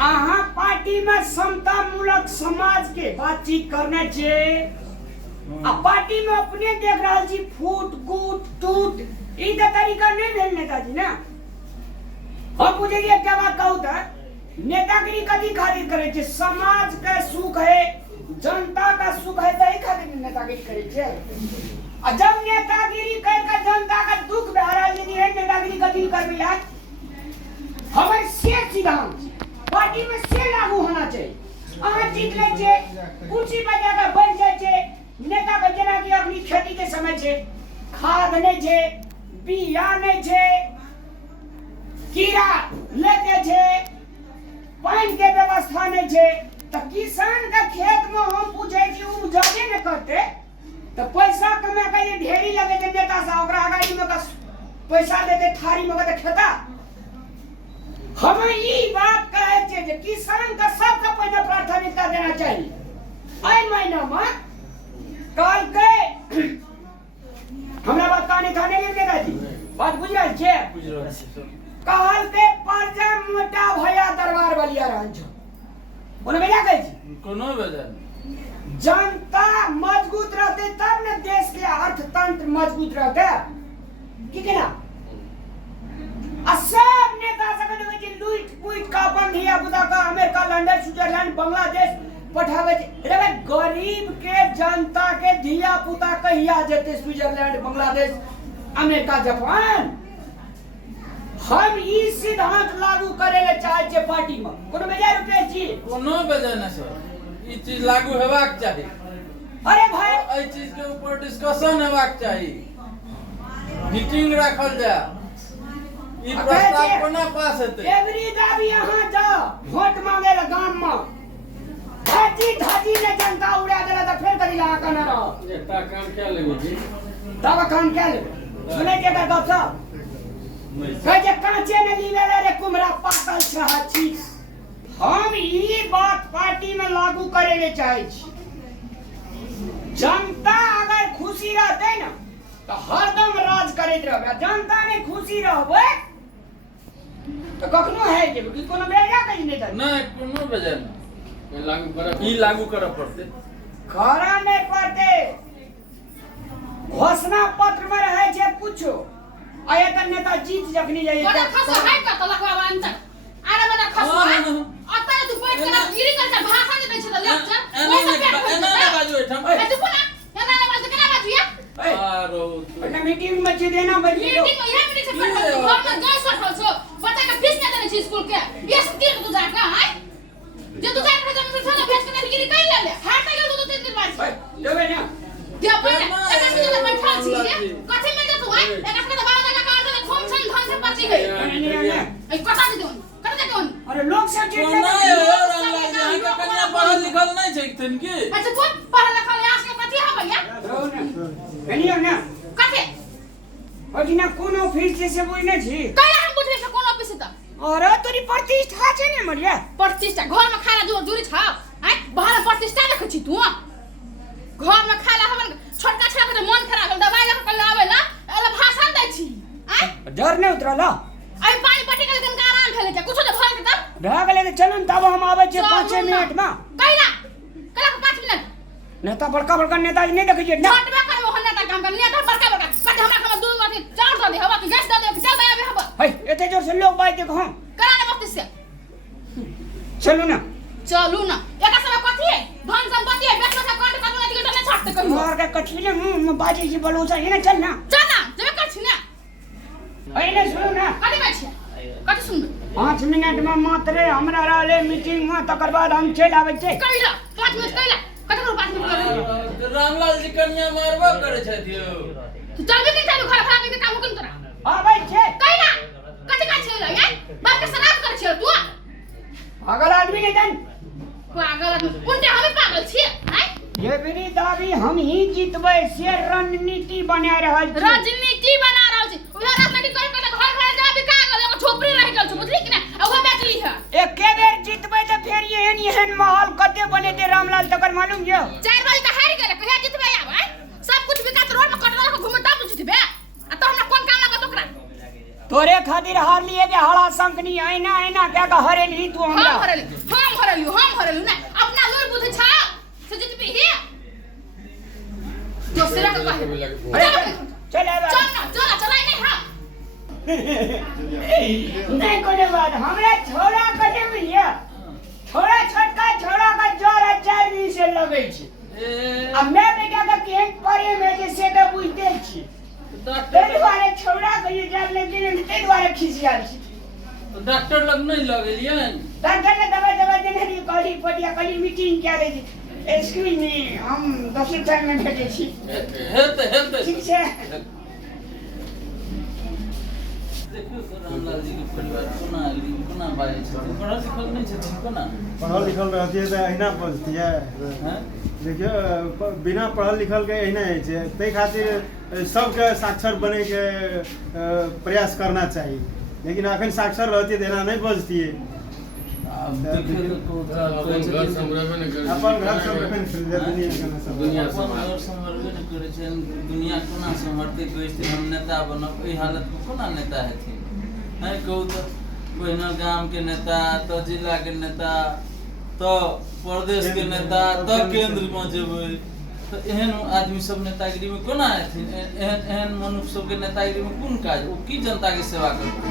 अहाँ पार्टी में समता मूलक समाज के बातचीत करना चाहिए। अब पार्टी में अपने देख रहा जी फूट कूट टूट ई तो तरीका नहीं भेल नेताजी ना। हम मुझे एक बात कहूँ था, नेतागिरी कभी खातिर करे छे, समाज का सुख है, जनता का सुख है, तो खातिर नेतागिरी करे छे। जब नेतागिरी करके जनता का दुख बहरा यदि है, नेतागिरी कभी करबे यार। हमारे से सिद्धांत पार्टी में से लागू होना चाहिए। अहाँ जीत ले छे, कुर्सी पर जाकर बैठ जाए छे, नेता के जना की अपनी खेती के समय छे, खाद नहीं छे, बिया नहीं छे, कीड़ा लेते छे, पानी के व्यवस्था नहीं छे, तो किसान का खेत में हम पूछे कि उपजाबे न करते तो पैसा कमा के ये ढेरी लगे थे नेता सा ओकरा आगाड़ी में का पैसा देते थारी में के खेता। हमें ये बात कहे छे कि किसान का सबसे पहले प्राथमिकता देना चाहिए। आई महीना में कल के हमरा बात कहानी थाने में नेताजी बात बुझल छे, कल के परजा मोटा भैया दरबार बलिया रहन छ ओने बेजा कहे छी कोनो बेजा जनता मजबूत रहते तब न देश के अर्थतंत्र मजबूत रहते की ना। सब नेता सब जे लूट पुट का अपन धिया पुता का अमेरिका लंदन स्विट्जरलैंड बांग्लादेश पठावे रे भाई, गरीब के जनता के धिया पुता कहिया जेते स्विट्जरलैंड बांग्लादेश अमेरिका जापान। हम ई सिद्धांत लागू करे ले चाहे छे पार्टी में कोनो बेजा रुपए छी कोनो बेजा न सर, ई चीज लागू हेबाक चाही। अरे भाई एई चीज के ऊपर डिस्कशन हेबाक चाही, मीटिंग रखल जाय, ई प्रस्ताव कोना पास हेतै। एवरी दाबी यहां जा वोट मांगे ला गांव में धाजी ने जनता उड़ा देला तो फिर कदी ला कना रह एकटा काम क्या लेबे जी, तब काम क्या लेबे सुने के का गप सब कहे जे कांचे ने लीले रे कुमरा पाकल छह छी। हम ई बात पार्टी में लागू करे ले चाहे छी। जनता अगर खुशी रहते ना तो हरदम राज करैत रहबे, जनता ने खुशी रहबे तो कखनो है जे कि कोनो बेजा कहि नहीं था नहीं कोनो बेजा नहीं लागू करब, ई लागू करब पड़ते करा नहीं पड़ते। घोषणा पत्र में रहे छे कुछो आया त नेता जीत जखनी जाई बड़ा खस है का त लखवा अंतर आरे बड़ा खस है अतः तू बैठ के गिरी कर भाषण दे छ त लेक्चर एना ना बाजू एठम ए तू कोना एना ना बाजू केना बाजू या आरो ना मीटिंग में जे देना बड़ी मीटिंग में यह मीटिंग से पढ़ घर में गैस सठल छो बच्चा का फीस ना देने छी स्कूल के ये सुती तू जा का है जे तू जान जमीन में छोड़ा भेज के गिरी कर ले हाट गेल तू 3 दिन बाद देबे ना दे अपन एका से तो बैठा छी कथि में तू है एका से तो बाबा का कार्ड तो खूब छन धन से पची है ए कथा दे कर दे कौन अरे लोग सब जे नहीं और अल्लाह यहां के कन्या पढ़ल लिखल नहीं छै थन की अच्छा कौन पढ़ा लिखा है आज के कथि है भैया कनिया ना कथि अजिना कोनो फीस से बोइ न छी कहिया हम बुझले से कोन ऑफिस त अरे तोरी प्रतिष्ठा छै ने मरिया प्रतिष्ठा घर में खाला दूर दूरी छ हैं बाहर प्रतिष्ठा देख छी तू घर में खाला हमन छोटका छोटका के मन खराब हम दवाई लेके कल आवे ला एला भाषण दै छी हैं डर नहीं उतरला आई पानी पटी के दिन का आराम भेले के कुछ तो भर के तब रह गेले त चलन तब हम आबै छै 5 मिनट में कहिला कला 5 मिनट नेता बड़का बड़का नेता नहीं देखे छियै ना छोटबा करबो हम नेता काम कर नेता बड़का बड़का कते हमरा हम दूध अथी चाउर दे हवा के गैस दे दे चल दे आबे हवा है एते जोर से लोग बात देख हम करा ने बत्तीस से चलू ना एका समय कथि है धन संपत्ति है बेटा से काट काट नहीं टिकट नहीं छाड़ते कहियो मार के कथी ने मुंह में बाजी जी बलोसा है ना चल ना जब कर छी ना है ना सुनो ना कथि बात छै कथि सुन 5 मिनट में मात्र हमरा रहले मीटिंग में तकर बाद हम चल आबै छै कहिला 5 मिनट कहिला कथि करू 5 मिनट कर रामलाल जी कन्या मारबा करे छथियो तू चलबे के चालू घर खराब के काम कोन तोरा आबै छै कहिला कथि का छै रे बाप के शराब कर छै तू पागल आदमी नहीं जान पागल उनते हमें पागल छी हैं ये मेरी दादी हम ही जीतबै से रणनीति बना रहल छी राजनीति बना रहल छी उधर राजनीति कर के घर घर जा बिका गेल एगो छोपरी रह गेल छ बुझली कि ना ओहो बेचली है एके बेर जीतबै त फेर एहन माहौल कते बनेते रामलाल तकर मालूम यो 4 बार त हार गेल कहिया जीतबै आब हैं सब कुछ विकास रोड में कटरा के घुमता तो जीतबे आ तो हमरा कोन काम लागत ओकरा तोरे खातिर हार लिए के हड़ा संकनी आईना आईना क्या का हरेली तू हमरा हम हरलू ना अपना लोर बुझ छा सजित पे हे तो सिरा का अरे चल आबा चल चलाई नहीं हां नहीं कोने बात हमरा छोरा कटे मिलिया छोरा छोटका छोरा का जोर 4 दिन से लगे छी अब मैं बेटा का केन परे में जे से तो बुझते छी तेरे बारे छोरा कहिए जान लेकिन तेरे बारे खिसियाल छी तो डॉक्टर लग नहीं लगेलिए डॉक्टर ने दवा देने दी कली पटिया कली मीटिंग क्या रही थी एक्सक्यूज मी हम 10 टाइम में भेटे छी हेल्थ ठीक है देखियो तो रामलाल जी के परिवार कोना भाई छथिन पढ़ल लिखल नहीं छथिन कोना पढ़ल लिखल रहती है तो अहिना बजती है हैं देखियो बिना पढ़ल लिखल के अहिना है छै तै खातिर सबके साक्षर बने के प्रयास करना चाहिए लेकिन अखन साक्षर रहती है देना नहीं बजती है अब देखियो तो घर संभरबे नहीं करे अपन घर सब अखन दुनिया समाज संभरबे नहीं करे छै दुनिया कोना संभरते कोई स्थिति हम नेता बनब एई हालत में कोना नेता हेथिन है कहू तो पहिने गांव के नेता तो जिला के नेता तो प्रदेश के नेता तो केंद्र में जेबै तो एहन आदमी सब नेतागिरी में कोना हेथिन एहन मनुष्य सब के नेतागिरी में कोन काज ओ की जनता के सेवा करतै